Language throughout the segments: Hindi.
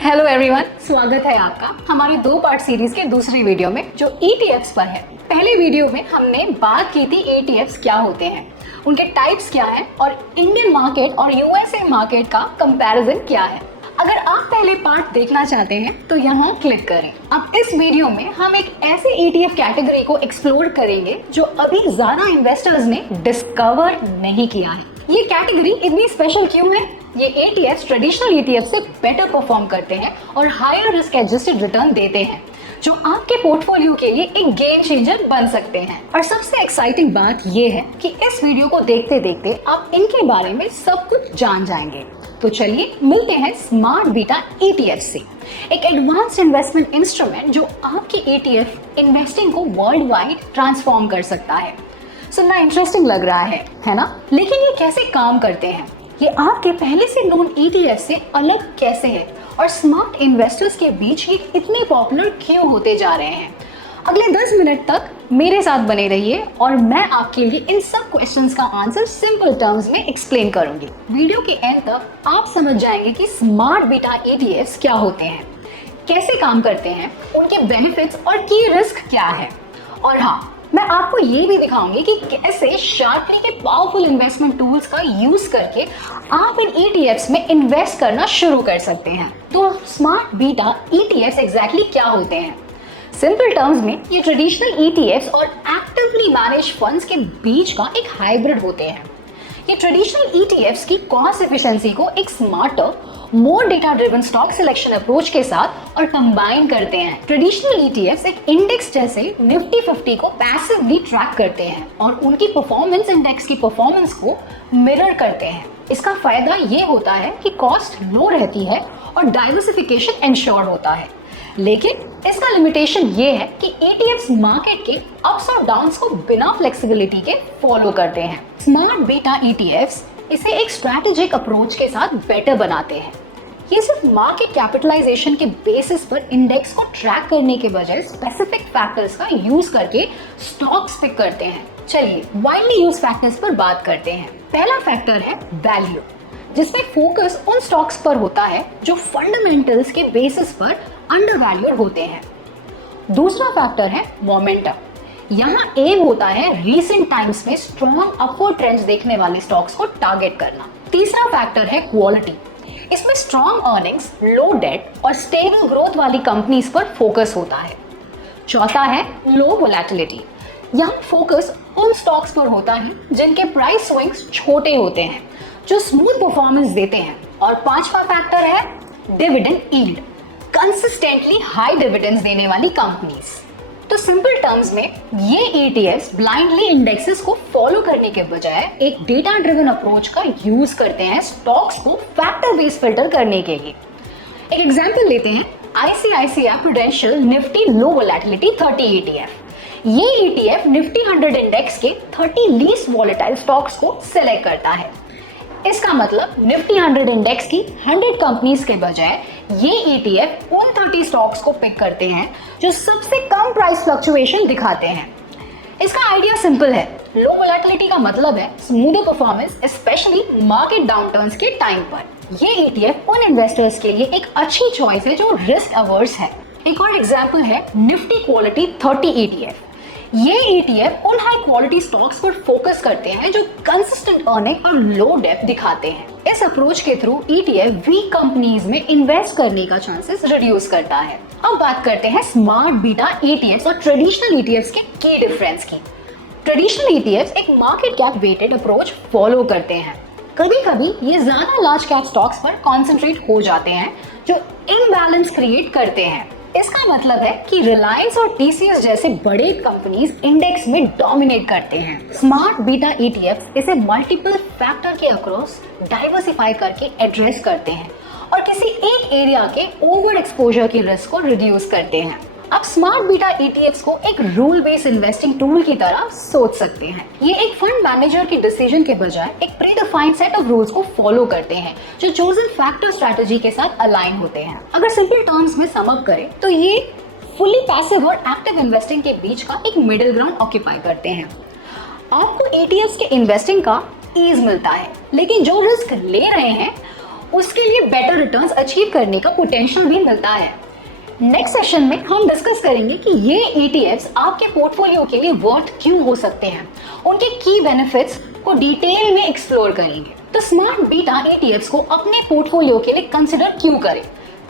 हेलो एवरीवन, स्वागत है आपका हमारे 2 पार्ट सीरीज के दूसरी वीडियो में जो ETFs पर है। पहले वीडियो में हमने बात की थी ETFs क्या होते हैं, उनके टाइप्स क्या हैं और इंडियन मार्केट और USA मार्केट का कंपैरिजन क्या है। अगर आप पहले पार्ट देखना चाहते हैं तो यहाँ क्लिक करें। अब इस वीडियो में हम एक ऐसे ETF कैटेगरी को एक्सप्लोर करेंगे जो अभी ज्यादा इन्वेस्टर्स ने डिस्कवर नहीं किया है। ये कैटेगरी इतनी स्पेशल क्यों है? ये ETFs ट्रेडिशनल ETF से बेटर परफॉर्म करते हैं और हायर रिस्क एडजस्टेड रिटर्न देते हैं, जो आपके पोर्टफोलियो के लिए एक गेम चेंजर बन सकते हैं। और सबसे एक्साइटिंग बात ये है कि इस वीडियो को देखते देखते आप इनके बारे में सब कुछ जान जाएंगे। तो चलिए मिलते हैं स्मार्ट बीटा ETF से, एक एडवांस्ड इन्वेस्टमेंट इंस्ट्रूमेंट जो आपकी ETF इन्वेस्टिंग को वर्ल्ड वाइड ट्रांसफॉर्म कर सकता है। सुनना इंटरेस्टिंग लग रहा है ना? लेकिन ये कैसे काम करते हैं? ये आपके पहले से नोन ETF से अलग कैसे है और स्मार्ट इन्वेस्टर्स के बीच ये इतने पॉपुलर क्यों होते जा रहे हैं? अगले 10 मिनट तक मेरे साथ बने रहिए और मैं आपके लिए इन सब क्वेश्चंस का आंसर सिंपल टर्म्स में एक्सप्लेन करूंगी। वीडियो के एंड तक आप समझ जाएंगे कि स्मार्ट बीटा ETFs क्या होते हैं, कैसे काम करते हैं, उनके बेनिफिट्स और की रिस्क क्या है। और हाँ, मैं आपको ये भी दिखाऊंगी कि कैसे शार्पली के पावरफुल इन्वेस्टमेंट टूल्स का यूज करके आप इन ETFs में इन्वेस्ट करना शुरू कर सकते हैं। तो स्मार्ट बीटा ETFs एग्जैक्टली क्या होते हैं? सिंपल टर्म्स में ये ट्रेडिशनल ETFs और एक्टिवली मैनेज फंड्स के बीच का एक हाइब्रिड होते हैं। ये ट्रेडिशनल ETFs की कॉस्ट एफिशिएंसी को एक smarter, more data driven stock selection approach के साथ और कंबाइन करते हैं। ट्रेडिशनल ETFs एक इंडेक्स जैसे निफ्टी 50 को पैसिवली ट्रैक करते हैं और उनकी परफॉर्मेंस इंडेक्स की परफॉर्मेंस को मिरर करते हैं। इसका फायदा ये होता है कि कॉस्ट लो रहती है और डाइवर्सिफिकेशन इंश्योर होता है। लेकिन इसका लिमिटेशन ये है कि ETFs मार्केट के अप्स और डाउन्स को बिना फ्लेक्सिबिलिटी के फॉलो करते हैं। स्मार्ट बीटा ETFs इसे एक स्ट्रैटेजिक अप्रोच के साथ बेटर बनाते हैं। ये सिर्फ मार्केट कैपिटलाइजेशन के बेसिस पर इंडेक्स को ट्रैक करने के बजाय स्पेसिफिक फैक्टर्स का यूज करके स्टॉक्स पिक करते हैं। चलिए वाइडली यूज फैक्टर्स पर बात करते हैं। पहला फैक्टर है वैल्यू, जिसमें फोकस उन स्टॉक्स पर होता है जो फंडामेंटल्स के बेसिस पर अंडरवैल्यूड होते हैं। दूसरा फैक्टर है मोमेंटम, यहाँ एम होता है रीसेंट टाइम्स में स्ट्रॉन्ग अपवर्ड ट्रेंड्स देखने वाले स्टॉक्स को टारगेट करना। तीसरा फैक्टर है क्वालिटी, इसमें स्ट्रॉन्ग अर्निंग्स, लो डेट और स्टेबल ग्रोथ वाली कंपनीज पर फोकस होता है। चौथा है लो वोलेटिलिटी, यहाँ फोकस उन स्टॉक्स पर होता है जिनके प्राइस स्विंग्स छोटे होते हैं, जो स्मूथ परफॉर्मेंस देते हैं। और पांचवा फैक्टर है dividend yield, consistently high dividends देने वाली कंपनीज। तो सिंपल टर्म्स में ये ETFs ब्लाइंडली इंडेक्सेस को फॉलो करने के बजाय एक डेटा ड्रिवन अप्रोच का यूज करते हैं स्टॉक्स को फैक्टर बेस्ड फिल्टर करने के लिए। एक एग्जांपल लेते हैं, ICICI प्रूडेंशियल निफ्टी लो वोलेटिलिटी 30 ETF। ये ETF निफ्टी 100 इंडेक्स के 30 लीस्ट वॉलेटाइल स्टॉक्स को सिलेक्ट करता है। इसका मतलब निफ्टी 100 इंडेक्स की 100 कंपनीज के बजाय ये ETF उन 30 स्टॉक्स को पिक करते हैं जो सबसे कम प्राइस फ्लक्चुएशन दिखाते हैं। इसका आइडिया सिंपल है, लो वोलेटिलिटी का मतलब है स्मूथ परफॉर्मेंस, स्पेशली मार्केट डाउनटर्न्स के टाइम पर। ये ETF उन इन्वेस्टर्स के लिए एक अच्छी चॉइस है जो रिस्क अवर्स है। एक और एग्जांपल है निफ्टी क्वालिटी 30 ETF। ये ETF उन हाई क्वालिटी स्टॉक्स पर फोकस करते हैं जो कंसिस्टेंट अर्निंग और लो डेप्थ दिखाते हैं। इस अप्रोच के थ्रू ETF वीक कंपनीज में इन्वेस्ट करने का चांसेस रिड्यूस करता है। अब बात करते हैं स्मार्ट बीटा ETFs और ट्रेडिशनल ETFs के की डिफरेंस की। ट्रेडिशनल ETFs एक market cap weighted approach follow करते हैं। कभी कभी ये ज्यादा लार्ज कैप स्टॉक्स पर कॉन्सेंट्रेट हो जाते हैं जो इम्बैलेंस क्रिएट करते हैं। इसका मतलब है कि रिलायंस और TCS जैसे बड़े कंपनीज इंडेक्स में डोमिनेट करते हैं। स्मार्ट बीटा ETFs इसे मल्टीपल फैक्टर के अक्रॉस डाइवर्सिफाई करके एड्रेस करते हैं और किसी एक एरिया के ओवर एक्सपोजर की रिस्क को रिड्यूस करते हैं। आप स्मार्ट बीटा ETFs को एक रूल बेस्ड इन्वेस्टिंग टूल की तरह सोच सकते हैं। ये एक फंड मैनेजर की डिसीजन के बजाय एक प्रीडिफाइंड सेट ऑफ रूल्स को फॉलो करते हैं जो चोजन फैक्टर स्ट्रेटजी के साथ अलाइन होते हैं। अगर सिंपल टर्म्स में सम अप करें तो ये फुली पैसिव और एक्टिव इन्वेस्टिंग के बीच का एक मिडिल ग्राउंड ऑक्यूपाई करते हैं। आपको ETFs के इन्वेस्टिंग का ईज मिलता है, लेकिन जो रिस्क ले रहे हैं उसके लिए बेटर रिटर्न्स अचीव करने का पोटेंशियल भी मिलता है। नेक्स्ट सेशन में हम डिस्कस करेंगे कि ये ETFs आपके पोर्टफोलियो के लिए वर्थ क्यों हो सकते हैं, उनके की बेनिफिट्स को डिटेल में एक्सप्लोर करेंगे। तो स्मार्ट बीटा ETFs को अपने पोर्टफोलियो के लिए कंसिडर क्यों करें।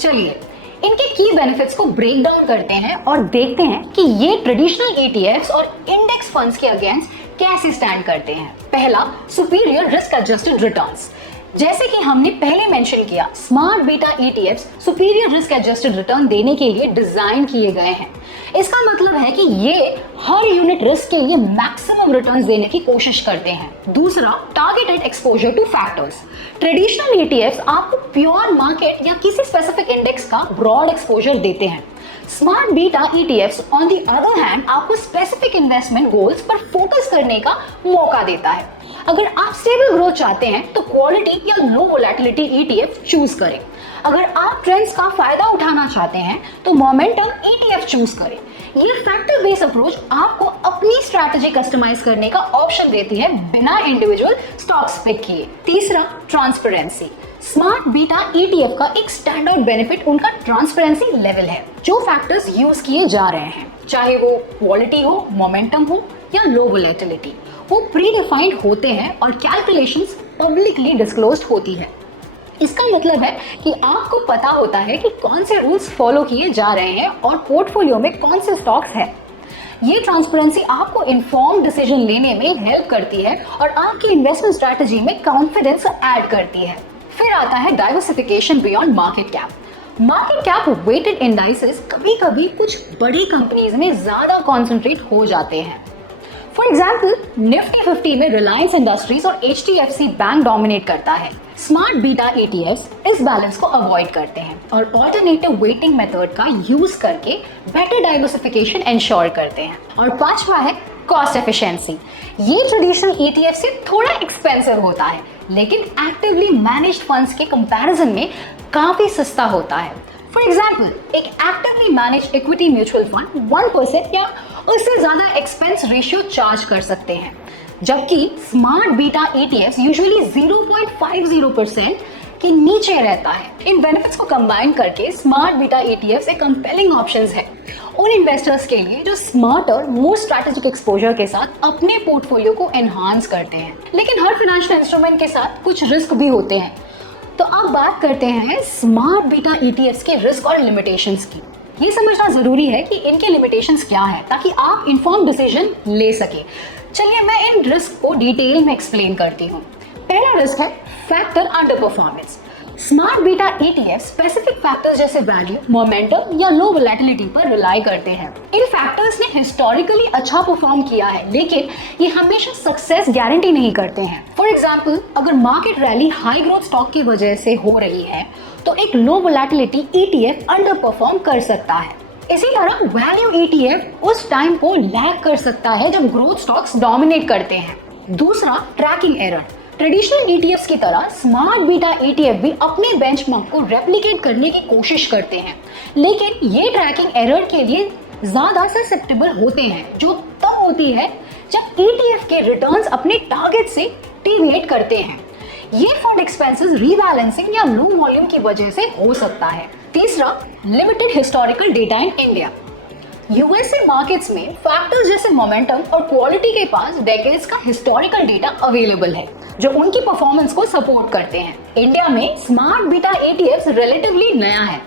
चलिए इनके की बेनिफिट्स को ब्रेक डाउन करते हैं और देखते हैं कि ये ट्रेडिशनल ETFs और इंडेक्स फंड्स के अगेंस्ट कैसे स्टैंड करते हैं। पहला, सुपीरियर रिस्क एडजस्टेड रिटर्न्स। जैसे कि हमने पहले मेंशन किया, smart beta ETFs superior risk adjusted return देने के लिए डिजाइन किए गए हैं। इसका मतलब है कि ये हर यूनिट रिस्क के लिए मैक्सिमम रिटर्न्स देने की कोशिश करते हैं। दूसरा, targeted exposure two factors. Traditional ETFs आपको प्योर मार्केट या किसी स्पेसिफिक इंडेक्स का ब्रॉड एक्सपोजर देते हैं। Smart beta ETFs on the other hand आपको स्पेसिफिक इन्वेस्टमेंट गोल्स पर फोकस करने का मौका देता है। अगर आप स्टेबल ग्रोथ चाहते हैं तो क्वालिटी या लो वोलेटिलिटी ETF चूज करें। अगर आप ट्रेंड्स का फायदा उठाना चाहते हैं तो मोमेंटम ETF चूज करें। ये फैक्टर बेस्ड अप्रोच आपको अपनी स्ट्रैटेजी कस्टमाइज करने का ऑप्शन देती है बिना इंडिविजुअल स्टॉक्स पिक किए। तीसरा, ट्रांसपेरेंसी। स्मार्ट बीटा ETF का एक स्टैंडर्ड बेनिफिट उनका ट्रांसपेरेंसी लेवल है। जो फैक्टर्स यूज किए जा रहे हैं, चाहे वो क्वालिटी हो, मोमेंटम हो या लो वोलेटिलिटी, वो प्री डिफाइंड होते हैं और कैलकुलेशंस पब्लिकली डिस्क्लोज्ड होती है। इसका मतलब है कि आपको पता होता है कि कौन से रूल्स फॉलो किए जा रहे हैं और पोर्टफोलियो में कौन से स्टॉक्स हैं। ये ट्रांसपेरेंसी आपको इन्फॉर्म्ड डिसीजन लेने में हेल्प करती है और आपकी इन्वेस्टमेंट स्ट्रैटेजी में कॉन्फिडेंस ऐड करती है। फिर आता है diversification beyond market cap. Market cap weighted indices कभी कभी कुछ बड़ी कंपनीज में ज्यादा कॉन्सेंट्रेट हो जाते हैं। फॉर एग्जाम्पल, निफ्टी 50 में रिलायंस इंडस्ट्रीज और HDFC बैंक डोमिनेट करता है। स्मार्ट बीटा ETFs इस बैलेंस को अवॉइड करते हैं और ऑल्टरनेटिव वेटिंग मेथड का यूज करके बेटर डाइवर्सिफिकेशन इंश्योर करते हैं। और पांचवा है कॉस्ट एफिशिएंसी। ये ट्रेडिशनल ETF से थोड़ा एक्सपेंसिव होता है, लेकिन एक्टिवली मैनेज्ड फंड्स के कंपैरिजन में काफी सस्ता होता है। फॉर एग्जाम्पल, एक actively managed equity mutual fund 1% या उससे ज्यादा एक्सपेंस रेशियो चार्ज कर सकते हैं, जबकि स्मार्ट बीटा ETFs यूजुअली 0.50% के नीचे रहता है। इन बेनिफिट्स को कंबाइन करके स्मार्ट बीटा ETFs एक कंपेलिंग ऑप्शंस है उन इन्वेस्टर्स के लिए जो स्मार्टर, मोर स्ट्रैटेजिक एक्सपोजर के साथ अपने पोर्टफोलियो को एनहांस करते हैं। लेकिन हर फाइनेंशियल इंस्ट्रूमेंट के साथ कुछ रिस्क भी होते हैं। तो अब बात करते हैं स्मार्ट बीटा ETFs के रिस्क और लिमिटेशंस की। ये समझना जरूरी है कि इनके लिमिटेशंस क्या है ताकि आप इन्फॉर्म डिसीजन ले सके। चलिए मैं इन रिस्क को डिटेल में एक्सप्लेन करती हूँ। पहला रिस्क है factor under performance. Smart beta ETF specific factors जैसे वैल्यू, मोमेंटम या लो वोलेटिलिटी पर रिलाई करते हैं। इन फैक्टर्स ने हिस्टोरिकली अच्छा परफॉर्म किया है, लेकिन ये हमेशा सक्सेस गारंटी नहीं करते हैं। फॉर एग्जाम्पल, अगर market rally high growth stock की वजह से हो रही है तो एक लो वोलेटिलिटी ETF अंडर परफॉर्म कर सकता है। इसी तरह वैल्यू ETF उस टाइम को लैग कर सकता है जब ग्रोथ स्टॉक्स डोमिनेट करते हैं। दूसरा, ट्रैकिंग एरर। ट्रेडिशनल ETFs की तरह स्मार्ट बीटा ETF भी अपने बेंचमार्क को रेप्लिकेट करने की कोशिश करते हैं, लेकिन ये ट्रैकिंग एरर के लिए ज्यादा ससेप्टेबल होते हैं, जो तब होती है जब ETF के रिटर्न्स अपने टारगेट से डिविएट करते हैं। ये फंड एक्सपेंसेस रीबैलेंसिंग या लो वॉल्यूम की वजह से हो सकता है। तीसरा, limited historical data in India. USA markets में फैक्टर्स जैसे मोमेंटम और क्वालिटी के पास डेकेड्स का हिस्टोरिकल डेटा अवेलेबल है जो उनकी परफॉर्मेंस को सपोर्ट करते हैं। इंडिया में स्मार्ट बीटा ETFs रिलेटिवली नया है।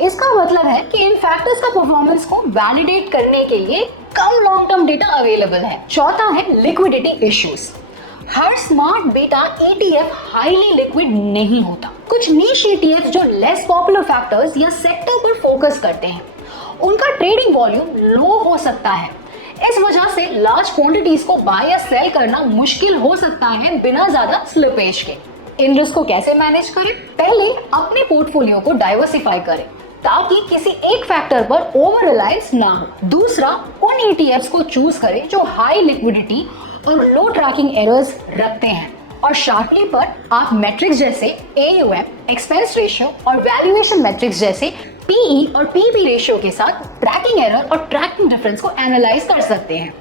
इसका मतलब है कि इन फैक्टर्स का परफॉर्मेंस को वैलिडेट करने के लिए कम लॉन्ग टर्म डेटा अवेलेबल है। चौथा है लिक्विडिटी इश्यूज। हर smart beta ETF highly liquid नहीं होता। कुछ नीश ETFs जो लेस पॉपुलर फैक्टर्स या सेक्टर पर फोकस करते हैं, उनका ट्रेडिंग वॉल्यूम लो हो सकता है। इस वजह से लार्ज क्वांटिटीज को बाय या सेल करना मुश्किल हो सकता है बिना ज्यादा स्लिपेज के। इन रिस्क को कैसे मैनेज करें? पहले अपने पोर्टफोलियो को डाइवर्सिफाई करें ताकि किसी एक फैक्टर पर ओवर रिलायंस ना हो। दूसरा, उन ETFs को चूज करें जो हाई लिक्विडिटी और लो ट्रैकिंग एरर्स रखते हैं, और शार्पली पर आप मैट्रिक्स जैसे AUM, एक्सपेंस रेशियो और वैल्यूएशन मैट्रिक्स जैसे PE और PB रेशियो के साथ ट्रैकिंग एरर और ट्रैकिंग डिफरेंस को एनालाइज कर सकते हैं।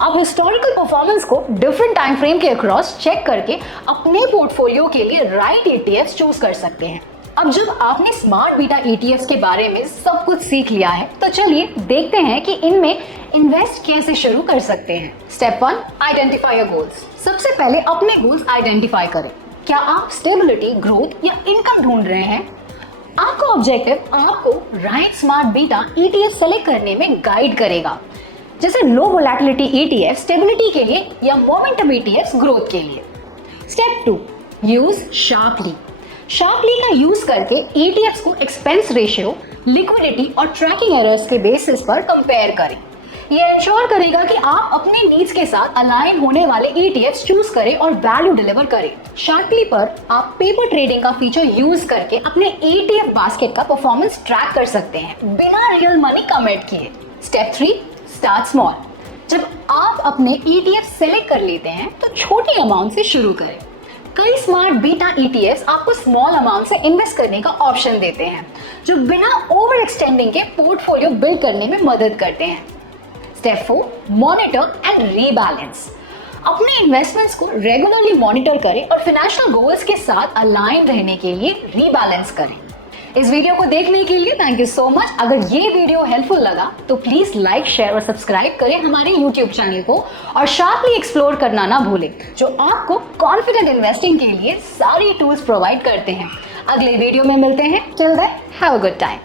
आप हिस्टोरिकल परफॉर्मेंस को डिफरेंट टाइम फ्रेम के अक्रॉस चेक करके अपने पोर्टफोलियो के लिए राइट ETFs चूज कर सकते हैं। अब जब आपने स्मार्ट बीटा ETFs के बारे में सब कुछ सीख लिया है, तो चलिए देखते हैं कि इनमें इन्वेस्ट कैसे शुरू कर सकते हैं। Step 1, identify your goals. सबसे पहले अपने गोल्स आइडेंटिफाई करें। क्या आप स्टेबिलिटी, ग्रोथ या इनकम ढूंढ रहे हैं? आपका ऑब्जेक्टिव आपको right smart beta ETF select करने में गाइड करेगा, जैसे लो वोलेटिलिटी ETF स्टेबिलिटी के लिए या मोमेंटम ETFs ग्रोथ के लिए। Step 2, use sharply. शार्पली का यूज करके ETFs को एक्सपेंस रेशियो, लिक्विडिटी और ट्रैकिंग एरर्स के बेसिस पर कंपेयर करें। ये इंश्योर करेगा कि आप अपने नीड्स के साथ अलाइन होने वाले ETFs चूज करें और वैल्यू डिलीवर करें। शार्पली पर आप पेपर ट्रेडिंग का फीचर यूज करके अपने ETF बास्केट का परफॉर्मेंस ट्रैक कर सकते हैं बिना रियल मनी कमिट किए। Step 3, start small. जब आप अपने ETF सेलेक्ट कर लेते हैं तो छोटी अमाउंट से शुरू करें। कई स्मार्ट बीटा ETFs आपको स्मॉल अमाउंट से इन्वेस्ट करने का ऑप्शन देते हैं, जो बिना ओवर एक्सटेंडिंग के पोर्टफोलियो बिल्ड करने में मदद करते हैं। Step 4, monitor and rebalance. अपने इन्वेस्टमेंट्स को रेगुलरली मॉनिटर करें और फाइनेंशियल गोल्स के साथ अलाइन रहने के लिए रीबैलेंस करें। इस वीडियो को देखने के लिए थैंक यू सो मच। अगर ये वीडियो हेल्पफुल लगा तो प्लीज लाइक, शेयर और सब्सक्राइब करें हमारे YouTube चैनल को और शार्पली एक्सप्लोर करना ना भूलें, जो आपको कॉन्फिडेंट इन्वेस्टिंग के लिए सारी टूल्स प्रोवाइड करते हैं। अगले वीडियो में मिलते हैं। Till then have a good time.